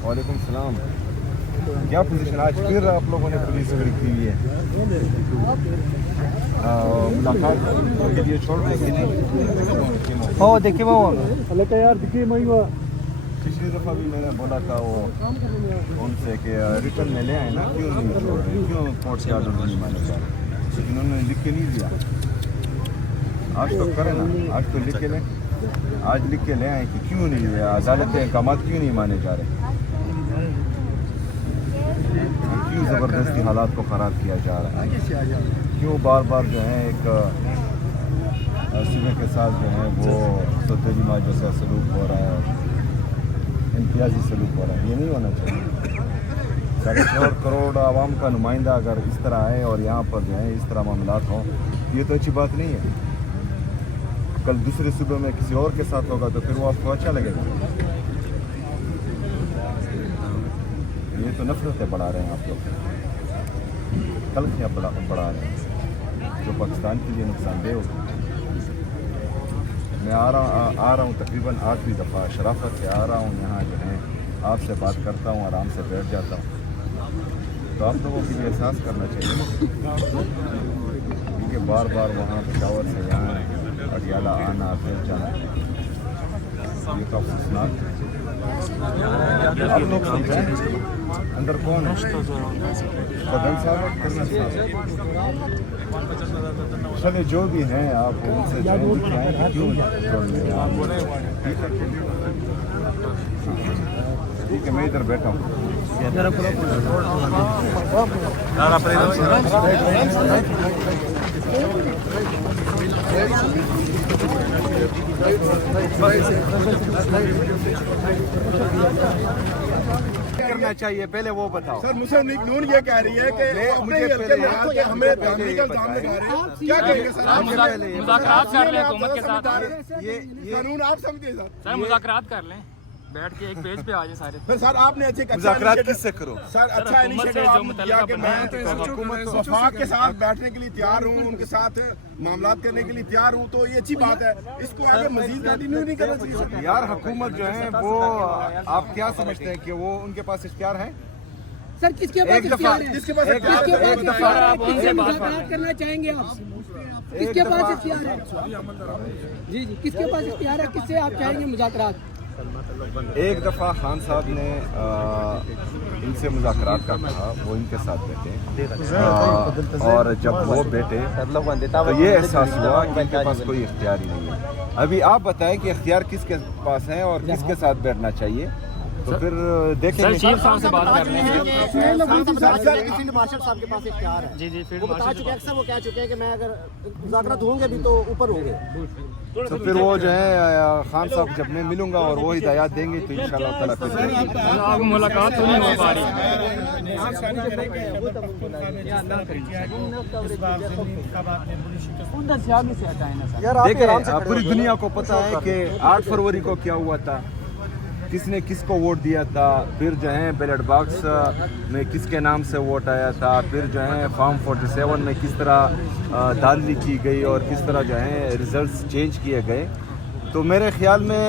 वालेकुम सलाम। क्या पोजीशन आज फिर आप लोगों ने पुलिस ब्रेक की हुई है? मुलाकात के लिए छोड़ दें कि नहीं? देखिए वो यार देखिए मैं पिछली दफ़ा भी मैंने बोला था वो उनसे कि रिटर्न में ले आए ना, क्यों नहीं छोड़ रहे, क्यों कोर्ट के आर्डर नहीं माने जा रहे? इन्होंने लिख के नहीं दिया। आज तो करें ना, आज तो लिख के लें, आज लिख के ले आए कि क्यों नहीं है, अदालत के अहकाम क्यों नहीं माने जा रहे, क्यों ज़बरदस्ती हालात को ख़राब किया जा रहा है, क्यों बार बार जो है एक सूबे के साथ जो है वो सौतेली माँ जैसा सलूक हो रहा है, इम्तियाजी सलूक हो रहा है। ये नहीं होना चाहिए। 4.5 करोड़ आवाम का नुमाइंदा अगर इस तरह आए और यहाँ पर जो है इस तरह मामलात हों, ये तो अच्छी बात नहीं है। कल दूसरे सूबे में किसी और के साथ होगा तो फिर वो आपको अच्छा लगेगा। ये तो नफरतें बढ़ा रहे हैं आप लोग, तलखियाँ बढ़ा रहे हैं जो पाकिस्तान के लिए नुकसानदेह होगी। मैं आ रहा हूँ तकरीबन 8वीं दफ़ा शराफत से आ रहा हूँ यहाँ जो है आपसे बात करता हूँ, आराम से बैठ जाता हूँ। तो आप लोगों के लिए एहसास करना चाहिए क्योंकि बार बार वहाँ पेशावर से यहाँ अटियाला आना फिर जाना ये तो अफसोसनाक है। आप लोग समझें अंदर कौन है? सदन साहब, कर्नल साहब, चले जो भी हैं आप उनसे दिखाएं कि क्यों ठीक है। मैं इधर बैठा हूँ। करना चाहिए पहले वो बताओ। सर मुस्लिम लीग नून ये कह रही है कि मुझे पहले हमें धांधली का इल्जाम लगा रहे हैं। क्या कहेंगे सर? मुज़ाकरात कर लें हुकूमत के साथ। ये कानून आप समझिए सर मुज़ाकरात कर लें, बैठ के एक पेज पे आ जाए सारे। फिर सर आपने अच्छे मुज़ाकरात किससे करो? सर अच्छा इनिशिएटिव आपने दिया कि मैं वफाक के साथ बैठने के लिए तैयार हूँ, उनके साथ मामलात करने के लिए तैयार हूँ, तो ये अच्छी बात है। इसको आगे मजीद कंटिन्यू नहीं करना चाहिए यार। हुकूमत जो है वो आप क्या समझते हैं कि वो उनके पास इख्तियार है? सर किसके पास इख्तियार है? जिसके पास किससे मुज़ाकरात करना चाहेंगे आप? किसके पास इख्तियार है? जी किसके पास इख्तियार है? किससे आप चाहेंगे मुज़ाकरात? एक दफ़ा खान साहब ने इनसे मुज़ाकरात का कहा, वो इनके साथ बैठे और जब वो बैठे तो ये एहसास हुआ कि इनके पास कोई इख्तियार ही नहीं है। अभी आप बताएं कि इख्तियार किसके पास है और किसके साथ बैठना चाहिए, तो फिर देखेंगे। चीफ साहब से बात कर लेंगे। फील्ड मार्शल साहब के पास इख्तियार है। जी वो बता चुके हैं, अक्सर वो कह चुके हैं कि मैं अगर मुज़ाकरात होंगे भी तो ऊपर होंगे। तो फिर वो जो है खान साहब जब मैं मिलूंगा और वो हिदायत देंगे तो इंशाअल्लाह ताला फिर अब मुलाकात तो नहीं हो पा रही। देखिए पूरी दुनिया को पता है कि 8 फरवरी को क्या हुआ था, किसने किसको वोट दिया था, फिर जो है बैलेट बॉक्स में किसके नाम से वोट आया था, फिर जो है फॉर्म 47 में किस तरह धांधली की गई और किस तरह जो है रिजल्ट्स चेंज किए गए। तो मेरे ख्याल में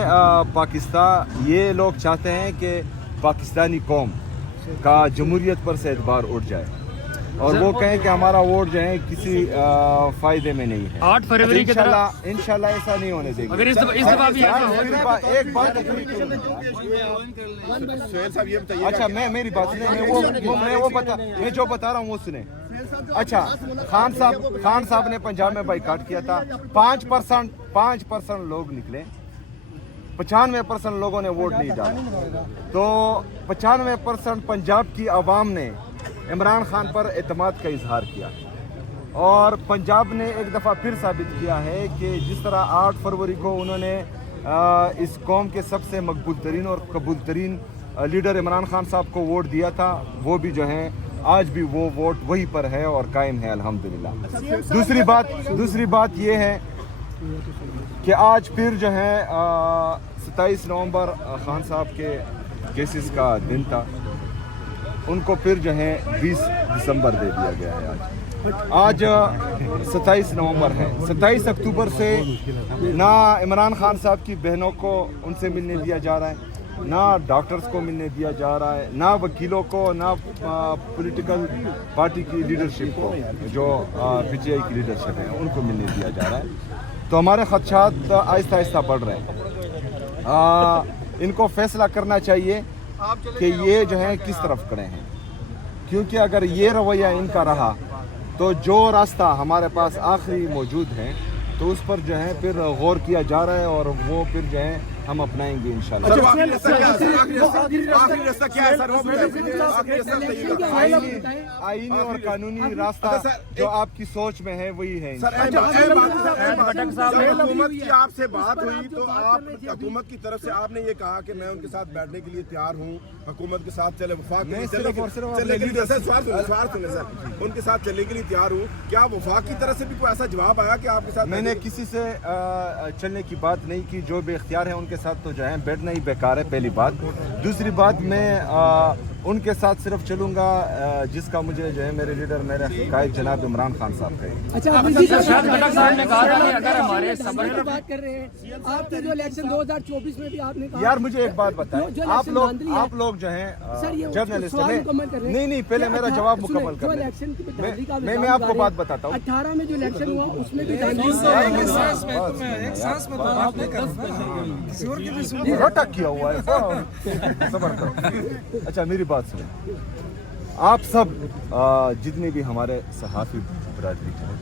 पाकिस्तान ये लोग चाहते हैं कि पाकिस्तानी कौम का जमहूरियत पर से एतबार उठ जाए और वो कहें कि हमारा वोट जो है किसी फायदे में नहीं है। 8 फरवरी की तरह इंशाल्लाह ऐसा नहीं होने देंगे। अगर इस दफा भी ऐसा हो एक बात सोहेल साहब ये बताइए। अच्छा मेरी बात सुने, मैं जो बता रहा हूँ वो सुने। अच्छा खान साहब ने पंजाब में बाइकाट किया था, 5% लोग निकले, 95% लोगों ने वोट नहीं डाला, तो 95% पंजाब की आवाम ने इमरान खान पर एतमाद का इजहार किया और पंजाब ने एक दफ़ा फिर साबित किया है कि जिस तरह 8 फरवरी को उन्होंने इस कौम के सबसे मकबूल तरीन और कबूल तरीन लीडर इमरान खान साहब को वोट दिया था, वो भी जो है आज भी वो वोट वहीं पर है और कायम है अल्हम्दुलिल्लाह। दूसरी बात ये है कि आज फिर जो है 27 नवंबर खान साहब के केसेस का दिन था, उनको फिर जो है 20 दिसंबर दे दिया गया है। आज 27 नवंबर है, 27 अक्टूबर से ना इमरान खान साहब की बहनों को उनसे मिलने दिया जा रहा है, ना डॉक्टर्स को मिलने दिया जा रहा है, ना वकीलों को, ना पॉलिटिकल पार्टी की लीडरशिप को, जो पीटीआई की लीडरशिप है उनको मिलने दिया जा रहा है। तो हमारे खदशात आहिस्ता आहिस्ता बढ़ रहे हैं। इनको फैसला करना चाहिए कि ये जो है किस तरफ खड़े हैं, क्योंकि अगर ये रवैया इनका रहा तो जो रास्ता हमारे पास आखिरी मौजूद है तो उस पर जो है फिर गौर किया जा रहा है और वो फिर जो है हम अपनाएंगे इंशाल्लाह। आखिरी रास्ता क्या है सर? आईनी और कानूनी रास्ता जो आपकी सोच में है वही है। हुकूमत की आपसे बात हुई तो आप हुकूमत की तरफ से आपने ये कहा कि मैं उनके साथ बैठने के लिए तैयार हूँ, हुकूमत के साथ चले, वफाक सर उनके साथ चलने के लिए तैयार हूँ। क्या वफाक की तरफ से भी कोई ऐसा जवाब आया कि आपके साथ? मैंने किसी से चलने की बात नहीं की, जो बेख्तियार है उनके साथ तो जो है बैठना ही बेकार है, पहली बात। दूसरी बात, मैं उनके साथ सिर्फ चलूंगा जिसका मुझे जो है मेरे लीडर, मेरे कायद जनाब इमरान खान साहब कहे। अच्छा, साहब ने कहा था कि अगर हमारे सबर बात कर रहे हैं, आपके जो इलेक्शन 2024 में भी आपने कहा। यार मुझे एक बात बताएं, आप लोग जो हैं जर्नलिस्ट हैं, नहीं पहले मेरा जवाब मुकम्मल कर लें। मैं आपको बात बताता हूँ। 18 में जो इलेक्शन हुआ उसमें भी रोटा किया हुआ है, सबर करो। अच्छा मेरी बात सुनो, आप सब जितने भी हमारे सहाफ़ी बरादरी हैं,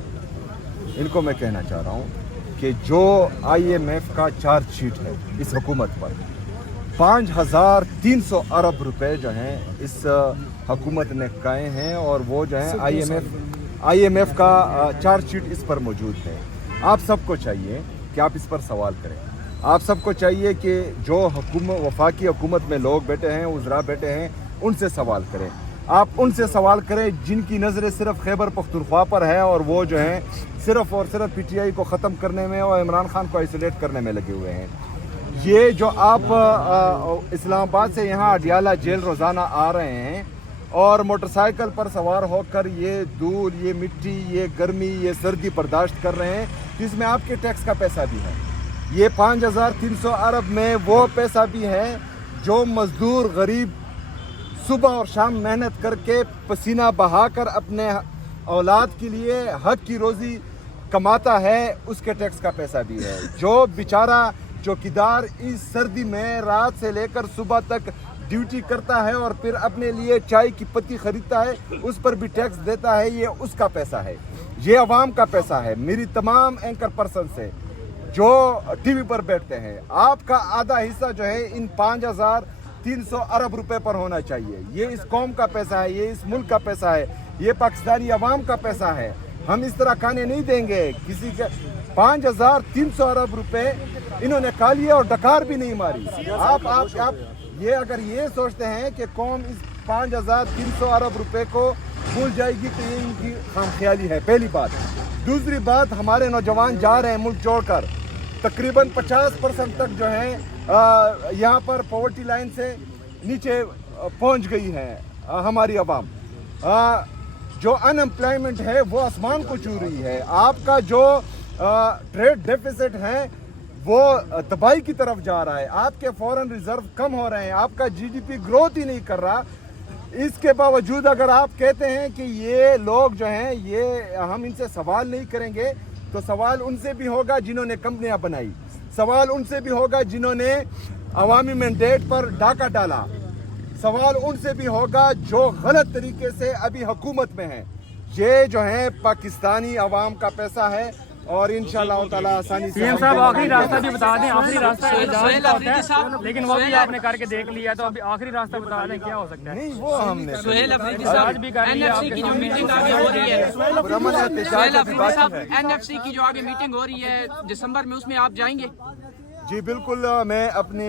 इनको मैं कहना चाह रहा हूँ कि जो IMF का चार्जशीट है इस हुकूमत पर 5300 अरब रुपए जो हैं इस हुकूमत ने काए हैं, और वो जो है IMF का चार्जशीट इस पर मौजूद है। आप सबको चाहिए कि आप इस पर सवाल करें। आप सबको चाहिए कि जो वफाकी हुकूमत में लोग बैठे हैं, उज़रा बैठे हैं, उनसे सवाल करें। आप उनसे सवाल करें जिनकी नज़रें सिर्फ खैबर पख्तूनख्वा पर है और वो जो है सिर्फ और सिर्फ PTI को ख़त्म करने में और इमरान खान को आइसोलेट करने में लगे हुए हैं। ये जो आप इस्लामाबाद से यहाँ अडियाला जेल रोज़ाना आ रहे हैं और मोटरसाइकिल पर सवार होकर ये धूल, ये मिट्टी, ये गर्मी, ये सर्दी बर्दाश्त कर रहे हैं, तो इसमें आपके टैक्स का पैसा भी है। ये 5300 अरब में वो पैसा भी है जो मजदूर गरीब सुबह और शाम मेहनत करके पसीना बहाकर अपने औलाद के लिए हक की रोज़ी कमाता है, उसके टैक्स का पैसा भी है। जो बेचारा चौकीदार इस सर्दी में रात से लेकर सुबह तक ड्यूटी करता है और फिर अपने लिए चाय की पत्ती खरीदता है, उस पर भी टैक्स देता है, ये उसका पैसा है, ये अवाम का पैसा है। मेरी तमाम एंकर पर्सन से जो टीवी पर बैठते हैं, आपका आधा हिस्सा जो है इन 5300 अरब रुपए पर होना चाहिए। ये इस कौम का पैसा है, ये इस मुल्क का पैसा है, ये पाकिस्तानी अवाम का पैसा है। हम इस तरह खाने नहीं देंगे किसी के। 5300 अरब रुपए इन्होंने खा लिए और डकार भी नहीं मारी। आप ये अगर ये सोचते हैं कि कौम इस 5300 अरब रुपए को भूल जाएगी तो ये इनकी खामख्याली है, पहली बात। दूसरी बात, हमारे नौजवान जा रहे हैं मुल्क छोड़कर, तकरीबन 50% तक जो है यहाँ पर पॉवर्टी लाइन से नीचे पहुँच गई है हमारी आवाम। जो अनएम्प्लॉयमेंट है वो आसमान को छू रही है। आपका जो ट्रेड डेफिसिट है वो तबाही की तरफ जा रहा है। आपके फॉरेन रिजर्व कम हो रहे हैं, आपका GDP ग्रोथ ही नहीं कर रहा। इसके बावजूद अगर आप कहते हैं कि ये लोग जो हैं ये हम इनसे सवाल नहीं करेंगे, तो सवाल उनसे भी होगा जिन्होंने कंपनियां बनाई, सवाल उनसे भी होगा जिन्होंने अवामी मैंडेट पर डाका डाला, सवाल उनसे भी होगा जो गलत तरीके से अभी हुकूमत में है। ये जो है पाकिस्तानी अवाम का पैसा है और इंशाअल्लाह ताला आसानी से। CM साहब आखिरी रास्ता भी बता दें, आखिरी रास्ता लेकिन वो भी आपने करके देख लिया, तो अभी आखिरी रास्ता बता दें क्या हो सकता है? नहीं वो हमने सुहेल अफरीदी साहब NFC की जो मीटिंग आगे हो रही है, सुहेल अफरीदी साहब NFC की जो आगे मीटिंग हो रही है दिसंबर में, उसमें आप जाएंगे? जी बिल्कुल, मैं अपने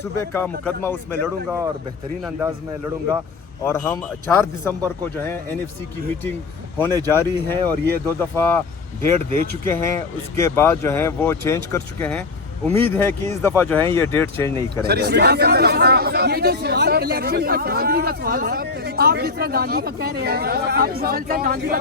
सूबे का मुकदमा उसमें लड़ूंगा और बेहतरीन अंदाज में लड़ूंगा। और हम 4 दिसंबर को जो है NFC की मीटिंग होने जा रही है और ये 2 दफ़ा डेट दे चुके हैं, उसके बाद जो है वो चेंज कर चुके हैं। उम्मीद है कि इस दफ़ा जो है ये डेट चेंज नहीं करेंगे। ये जो सवाल इलेक्शन का गांधी का सवाल है, आप जिस तरह गांधी का कह रहे हैं, आप मुसलसल गांधी का